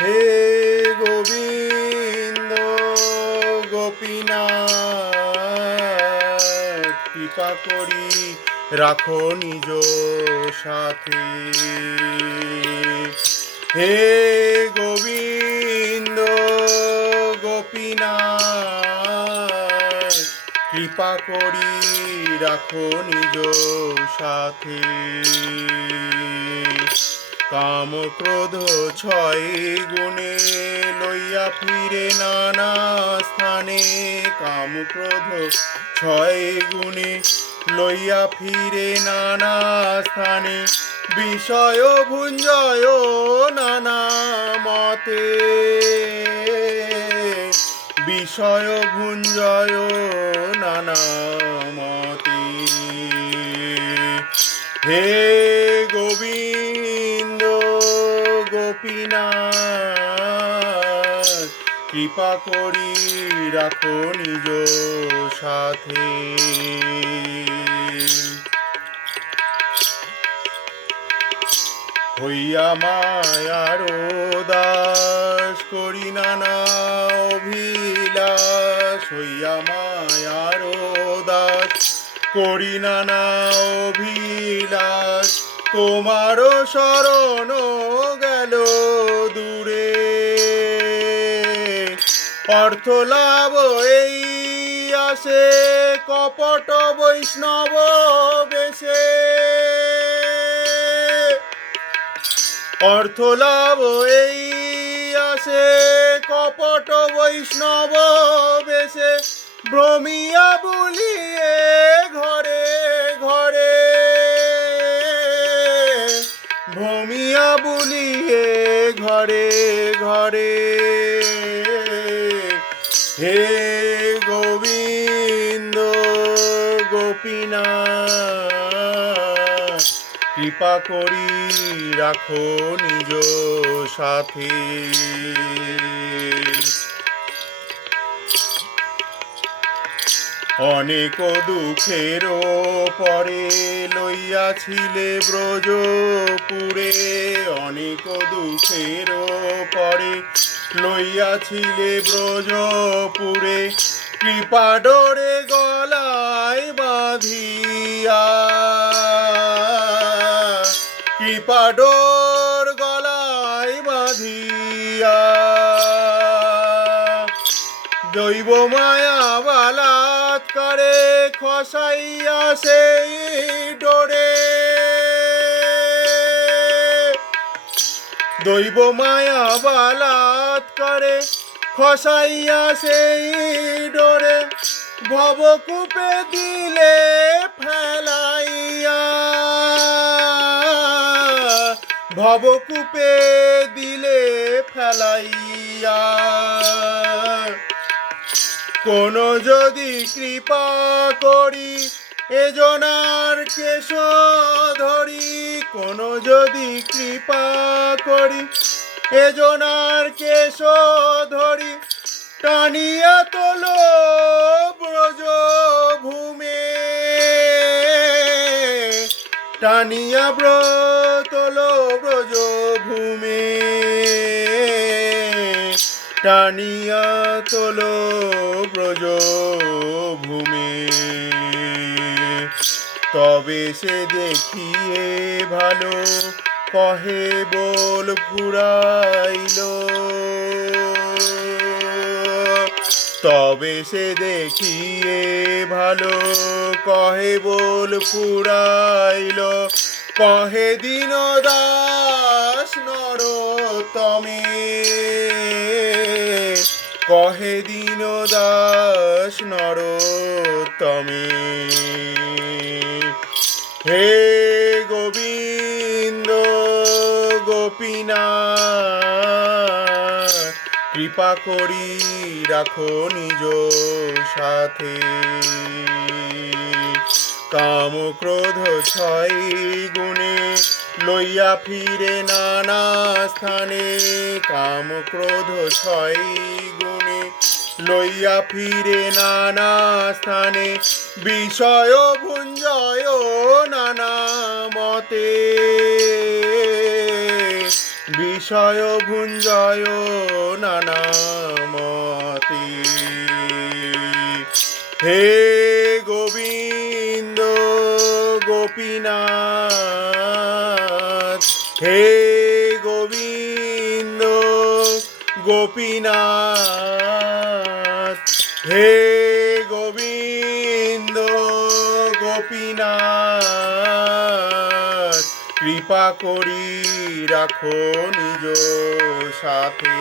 হে গোবিন্দ গোপীনাথ, কৃপা করি, রাখো নিজ সাথে। হে গোবিন্দ গোপীনাথ, কৃপা করি, রাখো নিজ সাথে। কাম ক্রোধ ছয় গুণে লইয়া ফিরে নানা স্থানে। কাম ক্রোধ ছয় গুণে লইয়া ফিরে নানা স্থানে। বিষয় ভুঞ্জয় নানা মতে। বিষয় ভুঞ্জয় নানা মতে। হে গোপীনাথ কৃপা করি রাখো নিজ সাথে। হইয়া মায়ার দাস করি নানা অভিলাষ। হইয়া মায়ার দাস করি নানা অভিলাষ। তোমারও শরণ গেল দূরে। অর্থ লাভ এই আসে, কপট বৈষ্ণব বেশে। অর্থ লাভ এই আসে, কপট বৈষ্ণব বেশে। ভ্রমিয়া বলিয়ে ঘরে ঘরে ভ্রমিয়া বলিয়ে ঘরে ঘরে। হে গোবিন্দ গোপীনা কৃপা করি রাখো নিজ সাথে। অনেক দুঃখের পরে লইয়াছিলে ব্রজপুরে। অনেক দুঃখের পরে লইয়াছিলে ব্রজপুরে। কৃপা ডোরে গলায় বাঁধিয়া। কৃপা ডোর গলায় বাঁধিয়া। দৈব মায়া বালাৎকারে খসাইয়া সেই ডোরে। দৈব মায়া বালাৎকারে খসাইয়া সেই ডোরে ভবকূপে দিলে ফেলাইয়া। ভবকূপে দিলে ফেলাইয়া। কোন যদি কৃপা করি এজনার কেশ ধরি কোন যদি কৃপা করি এজনার কেশ ধরি টানিয়া তোলো ব্রজ ভূমে টানিয়া ব্রতল ব্রজ ভূমে টানিয়া তোল ব্রজ ভূমি তবে সে দেখিয়ে ভালো কহে বল ফুরাইল তবে সে দেখিয়ে ভালো কহে বল ফুরাইল কহে দিন দাস নরতমে। কহে দিন দাস নরতমে হে গোবিন্দ গোপীনাথ, কৃপা করি রাখো নিজ সাথে। কাম ক্রোধ ছয় গুণে লইয়া ফিরে নানা স্থানে। কাম ক্রোধ ছয় গুণে লইয়া ফিরে নানা স্থানে, বিষয় ভুঞ্জয় নানা মতে। বিষয় ভুঞ্জয় নানা মতে। হে গোবিন্দ গোপীনাথ, হে গোবিন্দ গোপীনাথ। গোপীনাথ কৃপা করি রাখো নিজ সাথে।